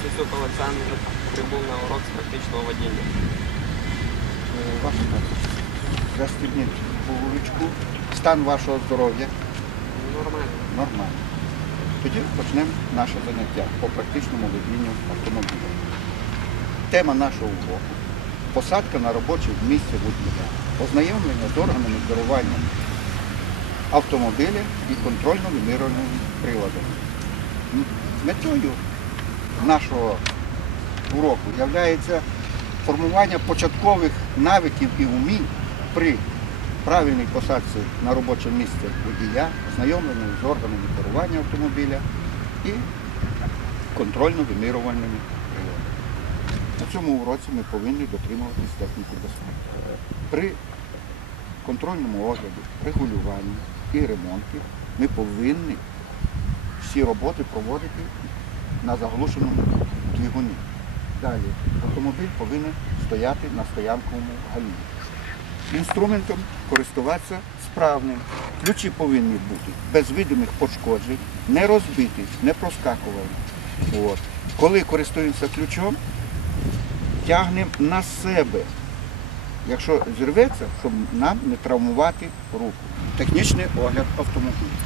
Очень Олександр прибув на урок з практичного водіння. Ваша Застібніть ручку. Стан вашого здоров'я Нормально. нормальний. Тоді почнемо наше заняття по практичному водінню автомобіля. Тема нашого уроку посадка на робоче місце водія, ознайомлення з органами керування автомобіля і контрольно-вимірювальними приладами. Метою нашого уроку є формування початкових навиків і умінь при правильній посадці на робоче місце водія, ознайомлення з органами керування автомобіля і контрольно-вимірювальними приладами. На цьому уроці ми повинні дотримуватись техніки безпеки. При контрольному огляді, регулюванні і ремонті ми повинні всі роботи проводити на заглушеному двигуні. Далі автомобіль повинен стояти на стоянковому галіні. Інструментом користуватися справним. Ключі повинні бути без видимих пошкоджень, не розбиті, не проскакувані. От. Коли користуємося ключом, тягнемо на себе. Якщо зірветься, щоб нам не травмувати руку. Технічний огляд автомобіля.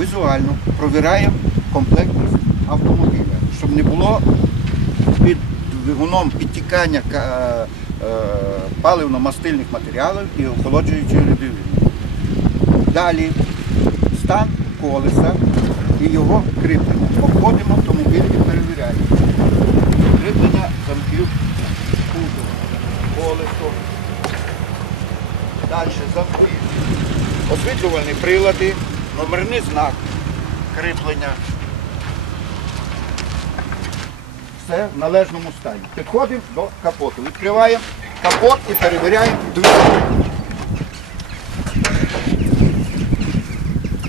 Візуально провіряємо комплектність автомобіля, щоб не було під двигуном підтікання е, паливно-мастильних матеріалів і охолоджуючої рідини. Далі стан колеса і його кріплення. Обходимо автомобіль і перевіряємо. Кріплення замків колесо. Далі замки. Освітлювальні прилади, номерний знак, кріплення. Все в належному стані. Підходимо до капоту. Відкриваємо капот і перевіряємо двигун.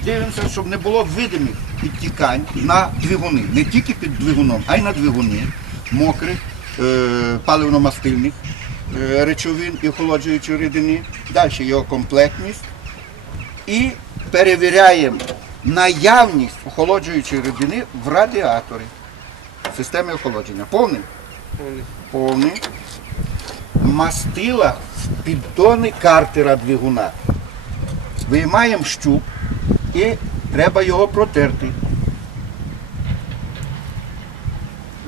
Дивимося, щоб не було видимих підтікань на двигуни. Не тільки під двигуном, а й на двигуни мокрих, е, паливно-мастильних е, речовин і охолоджуючої рідини. Далі його комплектність. І перевіряємо наявність охолоджуючої рідини в радіаторі системи охолодження. Повний? Вони Повний. Мастила в піддони картера двигуна. Виймаємо щуп і треба його протерти.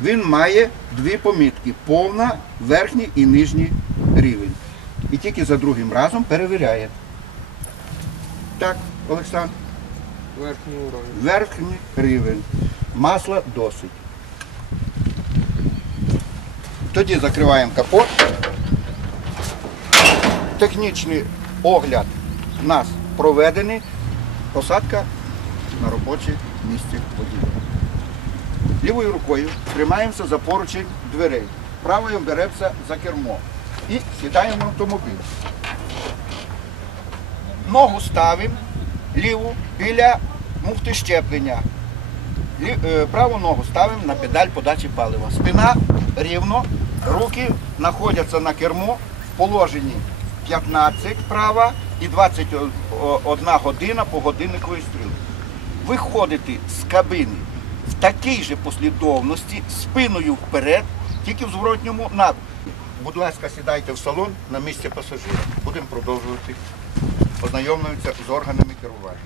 Він має дві помітки повна, верхній і нижній рівень. І тільки за другим разом перевіряє. Так, Олександр, верхній уровень. верхній рівень. Масла досить. Тоді закриваємо капот. Технічний огляд у нас проведений. Посадка на робоче місце водія. Лівою рукою тримаємося за поручень дверей. Правою беремося за кермо. І сідаємо в автомобіль. Ногу ставимо ліву біля муфти щеплення. Е, Праву ногу ставимо на педаль подачі палива. Спина рівно, руки знаходяться на кермо в положенні 15 права і 21 година по годинниковій стрілці. Виходити з кабини в такій же послідовності, спиною вперед, тільки в зворотньому напрямку. Будь ласка, сідайте в салон на місце пасажира. Будемо продовжувати ознайомлюватися з органами керування.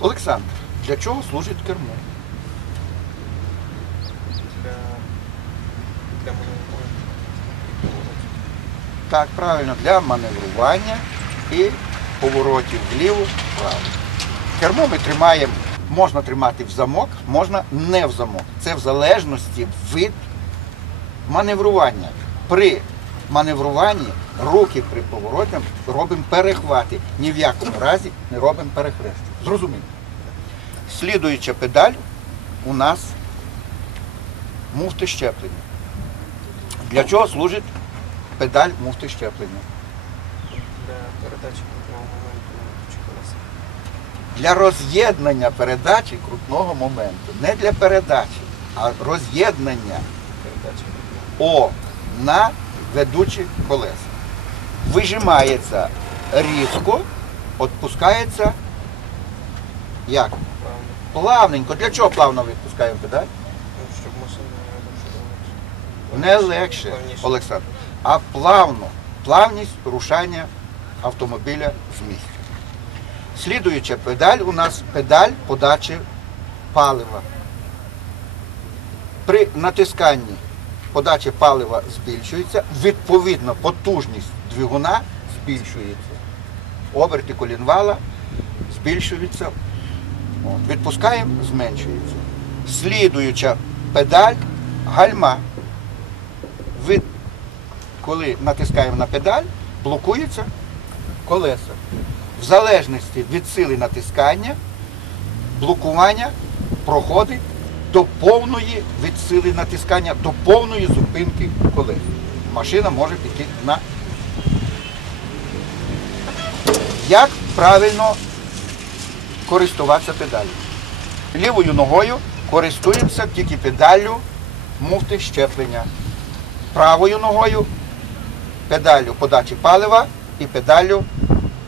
Олександр, для чого служить кермо? Для, для маневрування. Так, правильно, для маневрування і поворотів вліво, вправо. Кермо ми тримаємо, можна тримати в замок, можна не в замок. Це в залежності від маневрування. При маневруванні руки при повороті робимо перехвати. Ні в якому разі не робимо перехрестя. Зрозуміло. Слідуюча педаль у нас муфти щеплення. Для чого служить педаль муфти щеплення? Для передачі крутного моменту чи колеса. Для роз'єднання передачі крутного моменту. Не для передачі, а роз'єднання О на ведучі колеса. Вижимається різко, відпускається як? Плавненько. Для чого плавно відпускаємо педаль? Не легше, Олександр, а плавно. Плавність рушання автомобіля з місця. Слідуюча педаль у нас педаль подачі палива. При натисканні подача палива збільшується, відповідно потужність двигуна збільшується. Оберти колінвала збільшуються. Відпускаємо, зменшується. Слідуюча педаль гальма. Коли натискаємо на педаль, блокується колеса. В залежності від сили натискання, блокування проходить до повної від сили натискання, до повної зупинки колес. Машина може піти на. Як правильно користуватися педаллю? Лівою ногою користуємося тільки педаллю муфти щеплення. Правою ногою педаллю подачі палива і педаллю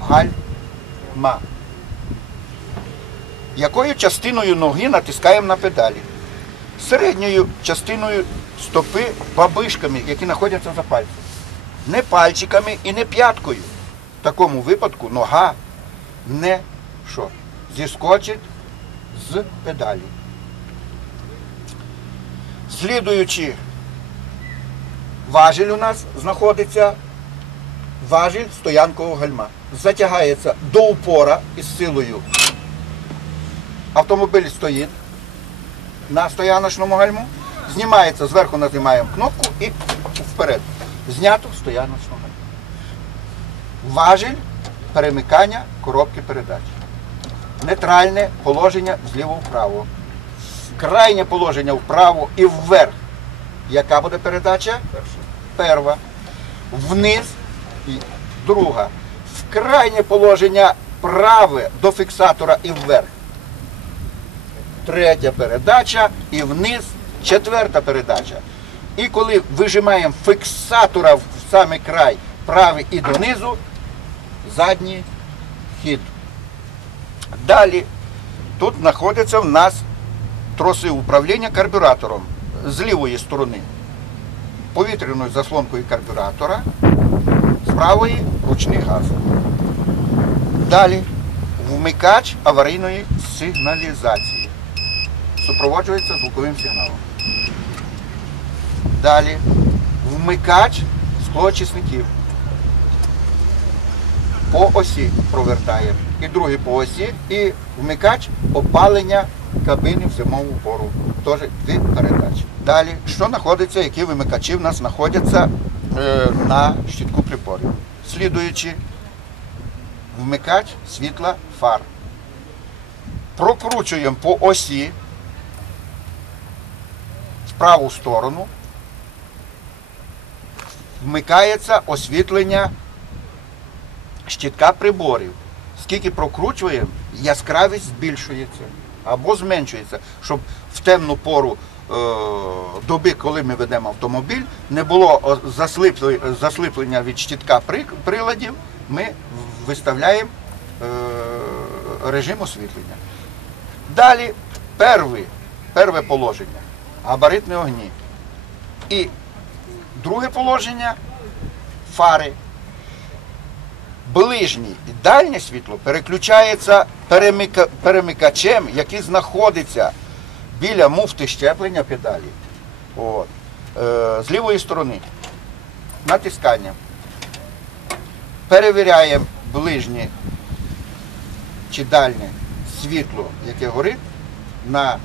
гальма. Якою частиною ноги натискаємо на педалі? Середньою частиною стопи бабишками, які знаходяться за пальцем. Не пальчиками і не п'яткою. В такому випадку нога не що, зіскочить з педалі. Слідуючи важіль у нас знаходиться важіль стоянкового гальма. Затягається до упора із силою. Автомобіль стоїть на стояночному гальму, знімається, зверху нажимаємо кнопку і вперед. Знято стояночного гальма. Важіль перемикання коробки передач. Нейтральне положення зліво вправо. Крайнє положення вправо і вверх. Яка буде передача? Перва. Вниз друга. В крайнє положення праве до фіксатора і вверх. Третя передача і вниз четверта передача. І коли вижимаємо фіксатора в самий край правий і донизу, задній хід. Далі тут знаходяться в нас троси управління карбюратором з лівої сторони повітряною заслонкою карбюратора, з правої ручний газ. Далі вмикач аварійної сигналізації. Супроводжується звуковим сигналом. Далі вмикач склоочисників. По осі провертає. І другий по осі, і вмикач опалення кабини в зимову пору. Теж дві передачі. Далі, що знаходиться, які вимикачі в нас знаходяться е, на щитку припорів. Слідуючи, вмикач світла фар. Прокручуємо по осі в праву сторону. Вмикається освітлення щитка приборів. Скільки прокручуємо, яскравість збільшується або зменшується, щоб в темну пору е, доби, коли ми ведемо автомобіль, не було засліплення від щитка приладів, ми виставляємо е, режим освітлення. Далі перший, перше положення габаритні огні. І друге положення фари. Ближнє і дальнє світло переключається перемика- перемикачем, який знаходиться біля муфти щеплення педалі. От. Е, з лівої сторони. Натискання. Перевіряємо ближнє чи дальнє світло, яке горить. На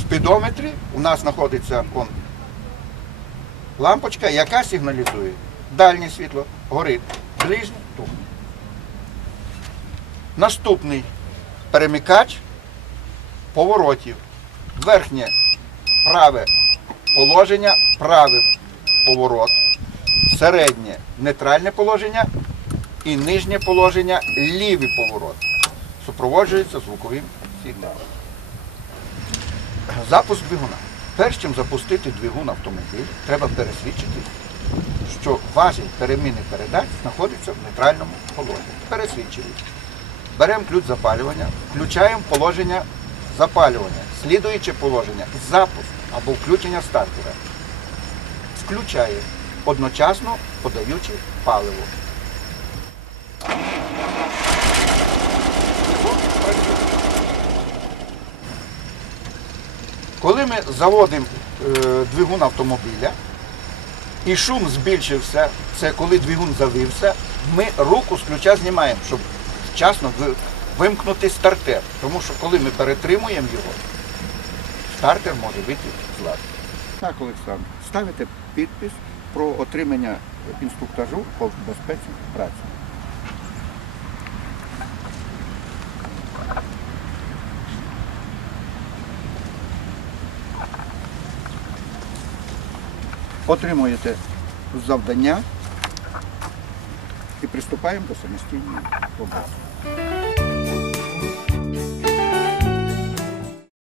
спідометрі у нас знаходиться он, лампочка, яка сигналізує. Дальнє світло горить, ближнє тухне. Наступний перемикач поворотів. Верхнє праве положення, правий поворот, середнє нейтральне положення і нижнє положення лівий поворот. Супроводжується звуковим сигналом. Запуск двигуна. Перш чим запустити двигун автомобіль, треба пересвідчити, що важіль переміни передач знаходиться в нейтральному положенні. Пересвідчили. Беремо ключ запалювання, включаємо положення запалювання. слідуюче положення запуск або включення стартера. Включає одночасно подаючи паливо. Коли ми заводимо е, двигун автомобіля і шум збільшився, це коли двигун завився, ми руку з ключа знімаємо, щоб вчасно вимкнути стартер. Тому що коли ми перетримуємо його, стартер може вийти з ладу. Так, Олександр, ставите підпис про отримання інструктажу по безпеці праці. Отримуєте завдання і приступаємо до самостійної роботи.